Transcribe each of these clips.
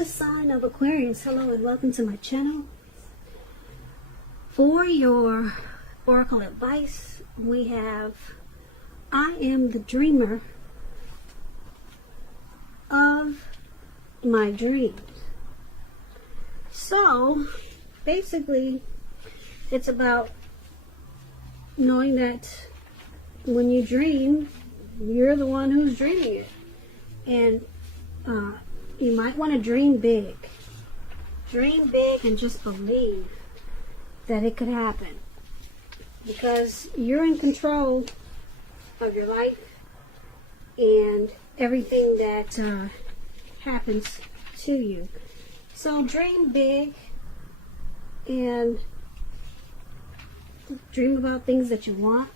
the sign of Aquarius. Hello and welcome to my channel. For your oracle advice, we have I am the dreamer of my dreams. So basically it's about knowing that when you dream, you're the one who's dreaming it. And you might want to dream big. Dream big and just believe that it could happen. Because you're in control of your life and everything that happens to you. So dream big and dream about things that you want,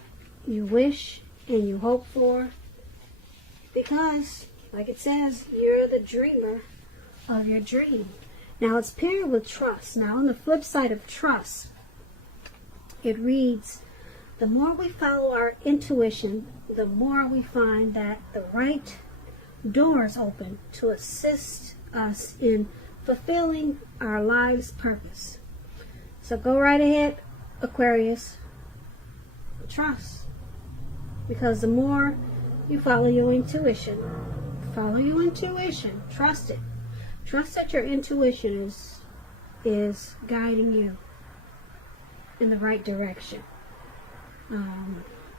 you wish, and you hope for. Because, like it says, you're the dreamer of your dream. Now it's paired with trust. Now on the flip side of trust, it reads, the more we follow our intuition, the more we find that the right doors open to assist us in fulfilling our life's purpose. So go right ahead, Aquarius. Trust. Because the more you follow your intuition, trust it. Trust that your intuition is guiding you in the right direction.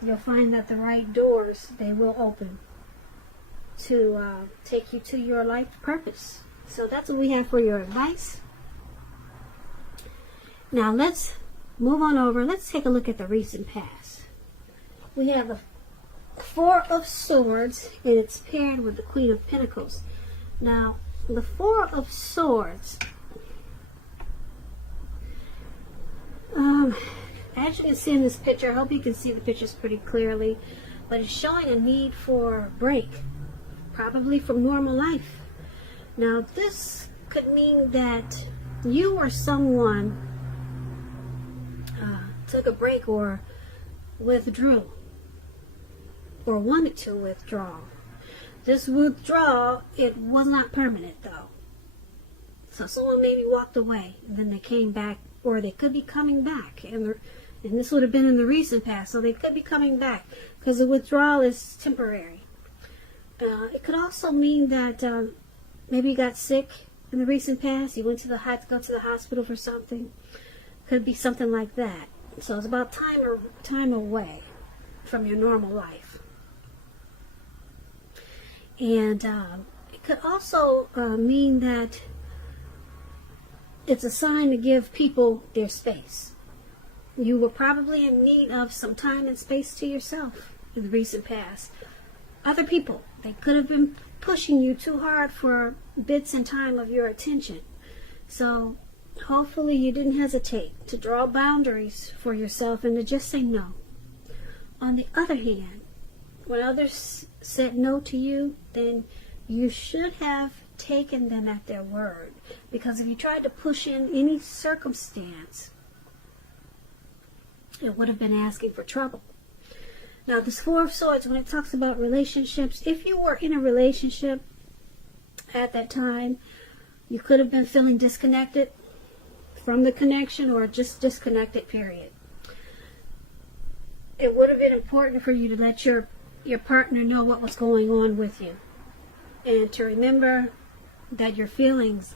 You'll find that the right doors, they will open to take you to your life purpose. So that's what we have for your advice. Now let's move on over. Let's take a look at the recent past. We have the Four of Swords, and it's paired with the Queen of Pentacles. Now, the Four of Swords, as you can see in this picture, I hope you can see the pictures pretty clearly, but it's showing a need for a break, probably from normal life. Now, this could mean that you or someone took a break or withdrew, or wanted to withdraw. This withdrawal, it was not permanent though. So someone maybe walked away and then they came back, or they could be coming back, and this would have been in the recent past, so they could be coming back because the withdrawal is temporary. It could also mean that maybe you got sick in the recent past, you went to go to the hospital for something. Could be something like that. So it's about time away from your normal life. And it could also mean that it's a sign to give people their space. You were probably in need of some time and space to yourself in the recent past. Other people, they could have been pushing you too hard for bits and time of your attention. So hopefully you didn't hesitate to draw boundaries for yourself and to just say no. On the other hand, when others said no to you, then you should have taken them at their word. Because if you tried to push in any circumstance, it would have been asking for trouble. Now, this Four of Swords, when it talks about relationships, if you were in a relationship at that time, you could have been feeling disconnected from the connection, or just disconnected, period. It would have been important for you to let your partner know what was going on with you, and to remember that your feelings,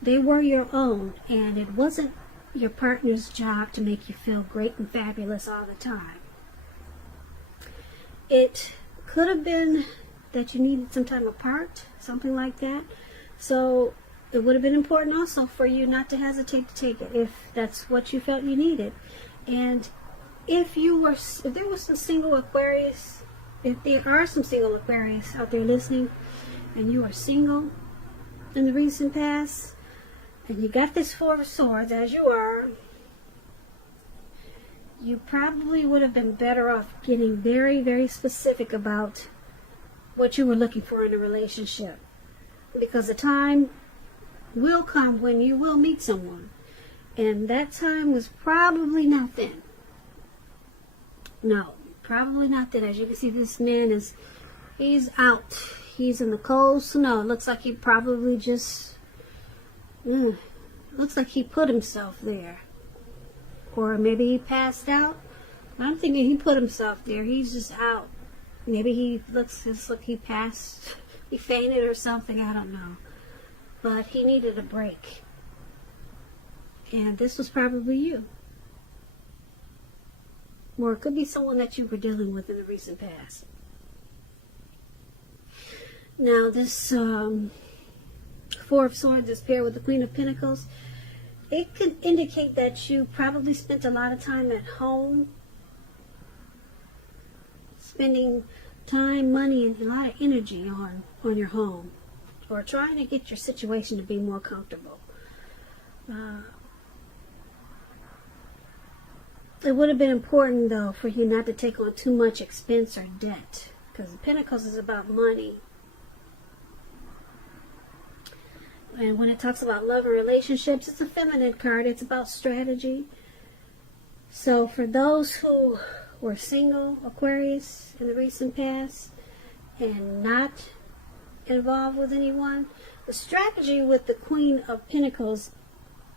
they were your own, and it wasn't your partner's job to make you feel great and fabulous all the time. It could have been that you needed some time apart, something like that. So it would have been important also for you not to hesitate to take it if that's what you felt you needed. And if there was some single Aquarius, if there are some single Aquarius out there listening, and you are single in the recent past, and you got this Four of Swords, as you are, you probably would have been better off getting very, very specific about what you were looking for in a relationship. Because the time will come when you will meet someone. And that time was probably not then. No, probably not then. As you can see, this man he's out. He's in the cold snow. It looks like he probably just Looks like he put himself there. Or maybe he passed out. I'm thinking he put himself there. He's just out. Maybe he looks like he passed, he fainted or something, I don't know. But he needed a break. And this was probably you. Or it could be someone that you were dealing with in the recent past. Now this Four of Swords is paired with the Queen of Pentacles. It could indicate that you probably spent a lot of time at home, spending time, money, and a lot of energy on your home, or trying to get your situation to be more comfortable. It would have been important, though, for you not to take on too much expense or debt, because the Pentacles is about money. And when it talks about love and relationships, it's a feminine card. It's about strategy. So for those who were single, Aquarius, in the recent past, and not involved with anyone, the strategy with the Queen of Pentacles,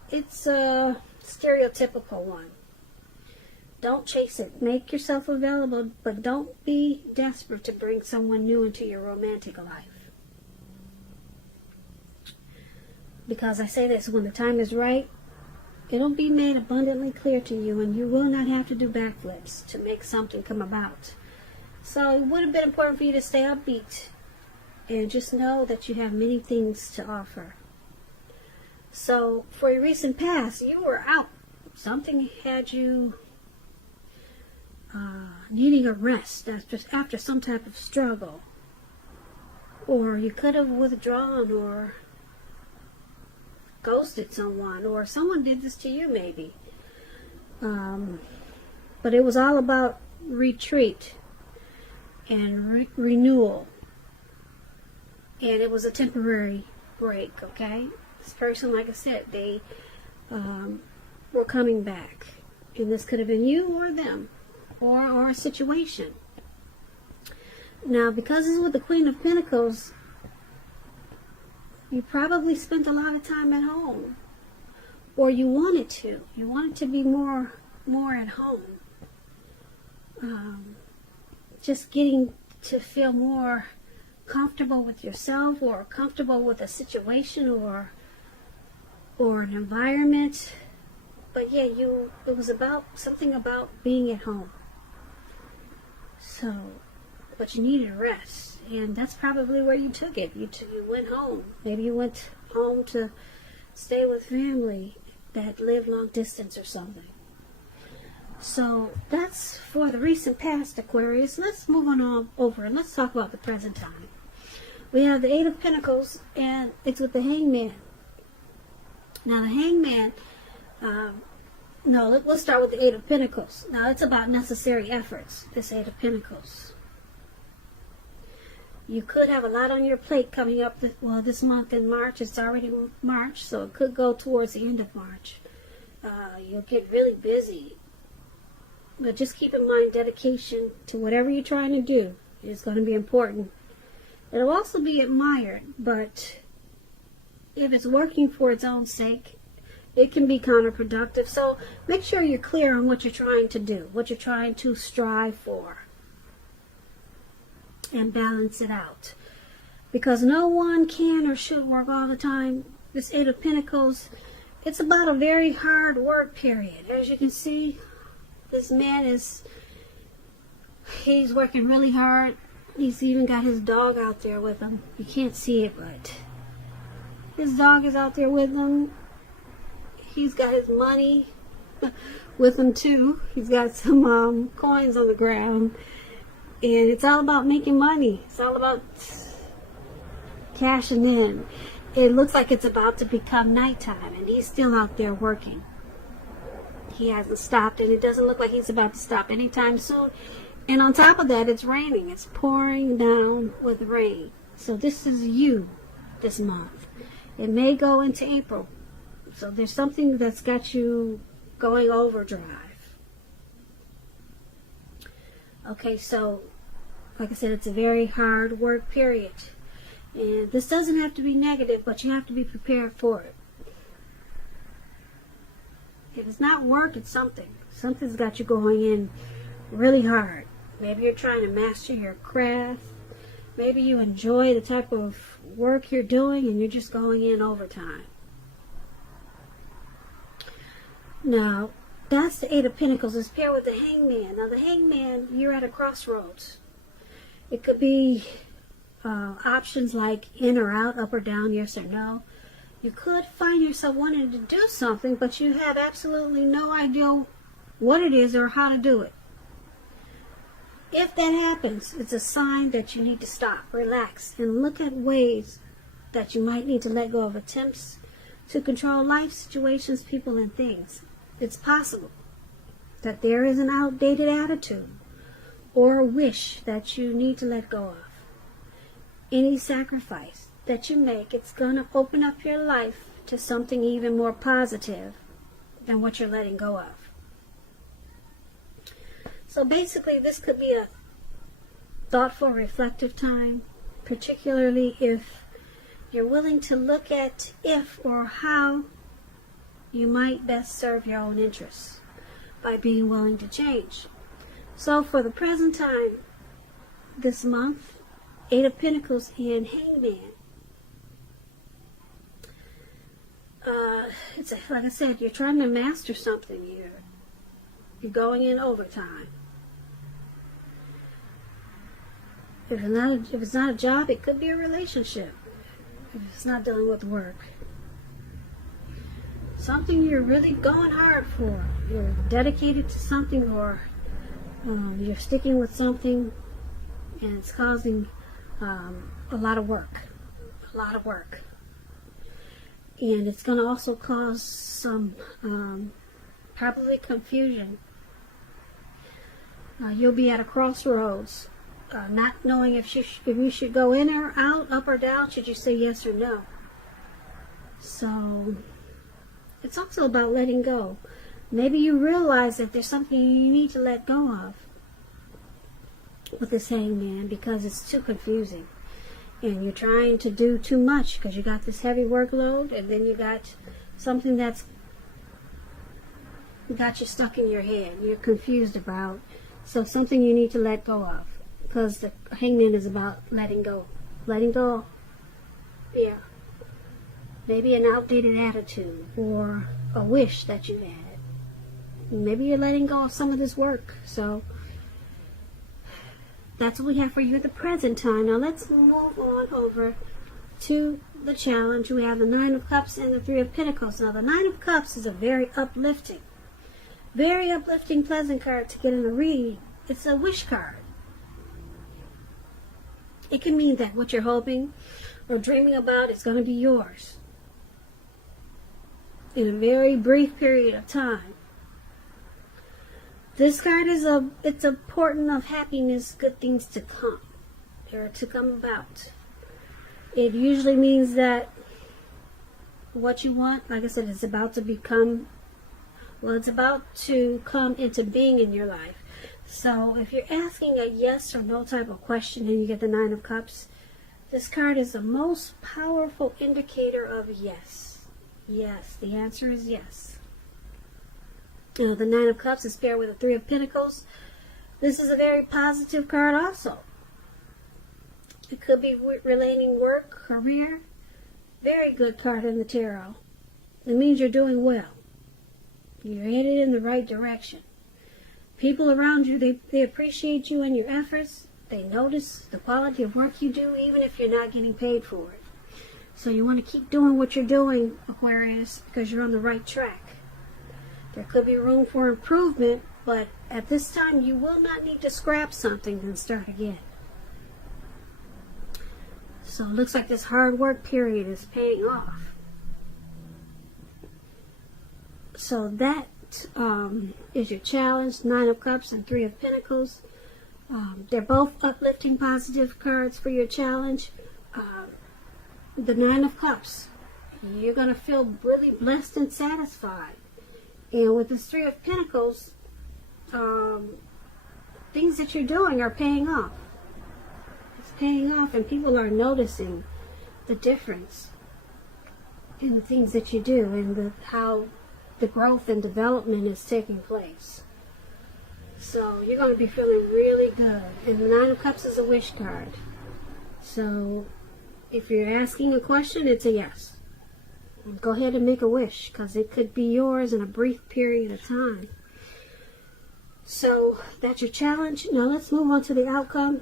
it's a stereotypical one. Don't chase it. Make yourself available, but don't be desperate to bring someone new into your romantic life. Because I say this, when the time is right, it'll be made abundantly clear to you, and you will not have to do backflips to make something come about. So it would have been important for you to stay upbeat and just know that you have many things to offer. So for your recent past, you were out. Something had you needing a rest after some type of struggle. Or you could have withdrawn or ghosted someone, or someone did this to you maybe. But it was all about retreat and renewal. And it was a temporary break, okay? This person, like I said, they were coming back. And this could have been you or them, or a situation. Now, because it's with the Queen of Pentacles, you probably spent a lot of time at home, or you wanted to. You wanted to be more at home. Just getting to feel more comfortable with yourself, or comfortable with a situation, or an environment. But yeah, it was about something about being at home. So, but you needed rest. And that's probably where you took it. You went home. Maybe you went home to stay with family that lived long distance or something. So that's for the recent past, Aquarius. Let's move on over and let's talk about the present time. We have the Eight of Pentacles, and it's with the Hangman. Now the Hangman, let's start with the Eight of Pentacles. Now it's about necessary efforts, this Eight of Pentacles. You could have a lot on your plate coming up, this month in March. It's already March, so it could go towards the end of March. You'll get really busy. But just keep in mind, dedication to whatever you're trying to do is going to be important. It'll also be admired, but if it's working for its own sake, it can be counterproductive. So make sure you're clear on what you're trying to do, what you're trying to strive for, and balance it out. Because no one can or should work all the time. This Eight of Pentacles, it's about a very hard work period. As you can see, this man he's working really hard. He's even got his dog out there with him. You can't see it, but his dog is out there with him. He's got his money with him too. He's got some coins on the ground. And it's all about making money. It's all about cashing in. It looks like it's about to become nighttime, and he's still out there working. He hasn't stopped, and it doesn't look like he's about to stop anytime soon. And on top of that, it's raining. It's pouring down with rain. So this is you this month. It may go into April. So there's something that's got you going overdrive. Okay, so like I said, it's a very hard work period. And this doesn't have to be negative, but you have to be prepared for it. If it's not work, it's something. Something's got you going in really hard. Maybe you're trying to master your craft. Maybe you enjoy the type of work you're doing and you're just going in overtime. Now, that's the Eight of Pentacles. It's paired with the Hangman. Now, the Hangman, you're at a crossroads. It could be options like in or out, up or down, yes or no. You could find yourself wanting to do something, but you have absolutely no idea what it is or how to do it. If that happens, it's a sign that you need to stop, relax, and look at ways that you might need to let go of attempts to control life, situations, people, and things. It's possible that there is an outdated attitude or a wish that you need to let go of. Any sacrifice that you make, it's going to open up your life to something even more positive than what you're letting go of. So basically, this could be a thoughtful, reflective time, particularly if you're willing to look at if or how you might best serve your own interests by being willing to change. So for the present time, this month, Eight of Pentacles and Hangman. It's like I said, you're trying to master something here. You're going in overtime. If it's not a job, it could be a relationship. If it's not dealing with work. Something you're really going hard for. You're dedicated to something, or you're sticking with something and it's causing a lot of work. A lot of work. And it's going to also cause some probably confusion. You'll be at a crossroads, not knowing if you should go in or out, up or down, should you say yes or no. So it's also about letting go. Maybe you realize that there's something you need to let go of with this Hangman because it's too confusing. And you're trying to do too much because you got this heavy workload, and then you got something that's got you stuck in your head. You're confused about. So something you need to let go of, because the Hangman is about letting go. Letting go. Yeah. Maybe an outdated attitude or a wish that you had. Maybe you're letting go of some of this work. So that's what we have for you at the present time. Now let's move on over to the challenge. We have the Nine of Cups and the Three of Pentacles. Now the Nine of Cups is a very uplifting, pleasant card to get in a reading. It's a wish card. It can mean that what you're hoping or dreaming about is going to be yours in a very brief period of time. This card is it's a portent of happiness, good things to come, or to come about. It usually means that what you want, like I said, is about to become, well, it's about to come into being in your life. So if you're asking a yes or no type of question and you get the Nine of Cups, this card is the most powerful indicator of yes. Yes, the answer is yes. The Nine of Cups is paired with the Three of Pentacles. This is a very positive card also. It could be relating work, career. Very good card in the tarot. It means you're doing well. You're headed in the right direction. People around you, they appreciate you and your efforts. They notice the quality of work you do, even if you're not getting paid for it. So you want to keep doing what you're doing, Aquarius, because you're on the right track. There could be room for improvement, but at this time you will not need to scrap something and start again. So it looks like this hard work period is paying off. So that is your challenge, Nine of Cups and Three of Pentacles. They're both uplifting, positive cards for your challenge. The Nine of Cups, you're going to feel really blessed and satisfied. And with this Three of Pentacles, things that you're doing are paying off. It's paying off, and people are noticing the difference in the things that you do and how the growth and development is taking place. So you're going to be feeling really good. And the Nine of Cups is a wish card. So if you're asking a question, it's a yes. Go ahead and make a wish, because it could be yours in a brief period of time. So that's your challenge. Now let's move on to the outcome.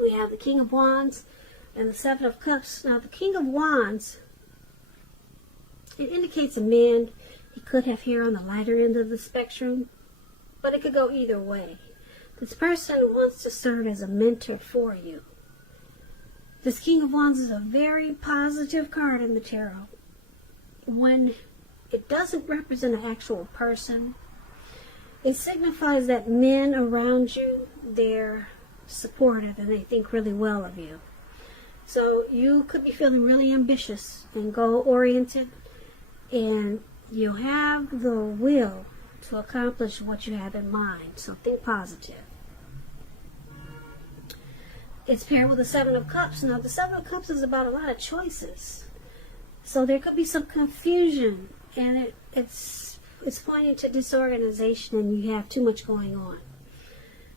We have the King of Wands and the Seven of Cups. Now the King of Wands, it indicates a man. He could have hair on the lighter end of the spectrum, but it could go either way. This person wants to serve as a mentor for you. This King of Wands is a very positive card in the tarot. When it doesn't represent an actual person, it signifies that men around you, they're supportive and they think really well of you. So you could be feeling really ambitious and goal-oriented, and you have the will to accomplish what you have in mind. So think positive. It's paired with the Seven of Cups. Now the Seven of Cups is about a lot of choices. So there could be some confusion, and it's pointing to disorganization, and you have too much going on.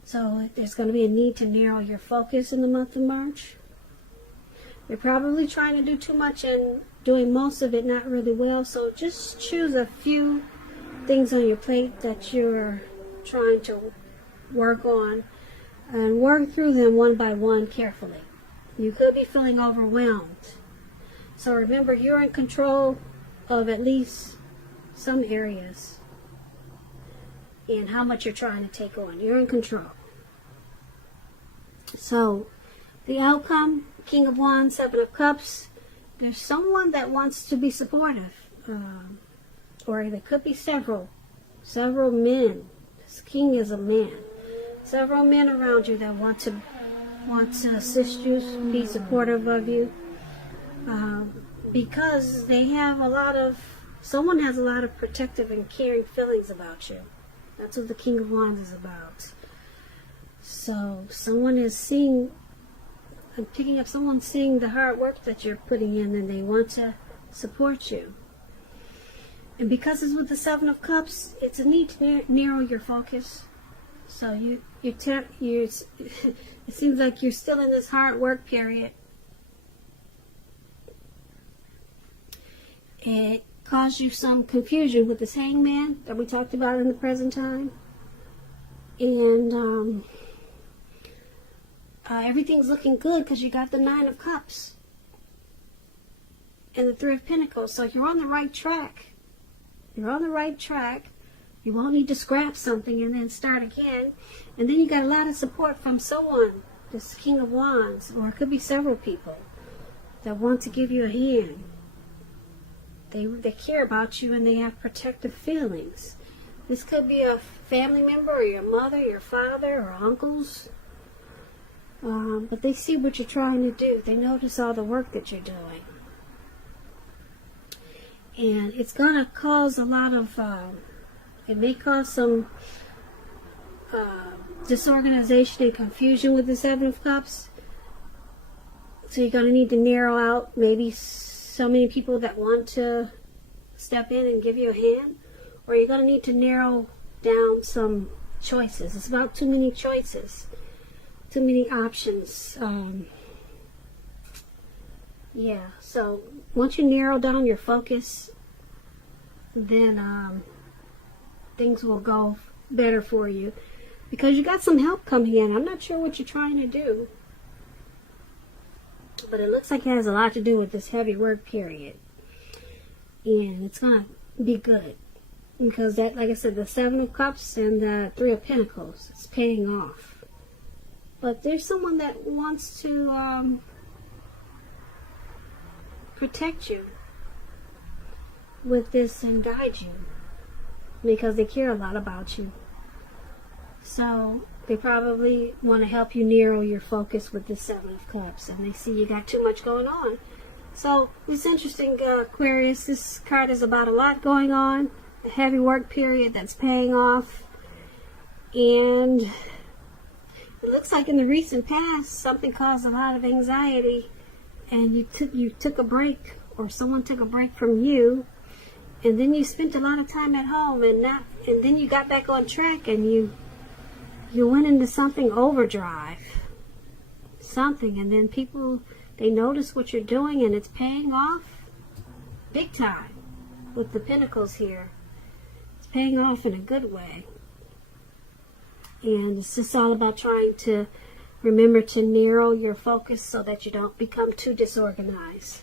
So there's going to be a need to narrow your focus in the month of March. You're probably trying to do too much and doing most of it not really well. So just choose a few things on your plate that you're trying to work on, and work through them one by one carefully. You could be feeling overwhelmed. So remember, you're in control of at least some areas and how much you're trying to take on. You're in control. So the outcome, King of Wands, Seven of Cups, there's someone that wants to be supportive. Or there could be several men. This king is a man. Several men around you that want to assist you, be supportive of you, because they have someone has a lot of protective and caring feelings about you. That's what the King of Wands is about. So someone is seeing, I'm picking up someone seeing the hard work that you're putting in, and they want to support you. And because it's with the Seven of Cups, it's a need to narrow your focus. So it seems like you're still in this hard work period. It caused you some confusion with this Hangman that we talked about in the present time. And everything's looking good because you got the Nine of Cups and the Three of Pentacles. So you're on the right track. You're on the right track. You won't need to scrap something and then start again. And then you got a lot of support from someone, this King of Wands, or it could be several people that want to give you a hand. They care about you, and they have protective feelings. This could be a family member, or your mother, your father, or uncles. But they see what you're trying to do. They notice all the work that you're doing. And it's going to cause a lot of, it may cause some disorganization and confusion with the Seven of Cups. So you're going to need to narrow out maybe so many people that want to step in and give you a hand. Or you're going to need to narrow down some choices. It's about too many choices. Too many options. Yeah, so once you narrow down your focus, then things will go better for you, because you got some help coming in. I'm not sure what you're trying to do, but it looks like it has a lot to do with this heavy work period, and it's gonna be good, because that, like I said, the Seven of Cups and the Three of Pentacles, it's paying off. But there's someone that wants to protect you with this and guide you, because they care a lot about you. So they probably want to help you narrow your focus with the Seven of Cups, and they see you got too much going on. So it's interesting, Aquarius. This card is about a lot going on, a heavy work period that's paying off, and it looks like in the recent past something caused a lot of anxiety, and you took a break, or someone took a break from you, and then you spent a lot of time at home, and then you got back on track, and you went into something overdrive, and then people, they notice what you're doing, and it's paying off big time with the Pentacles here. It's paying off in a good way. And it's just all about trying to remember to narrow your focus so that you don't become too disorganized.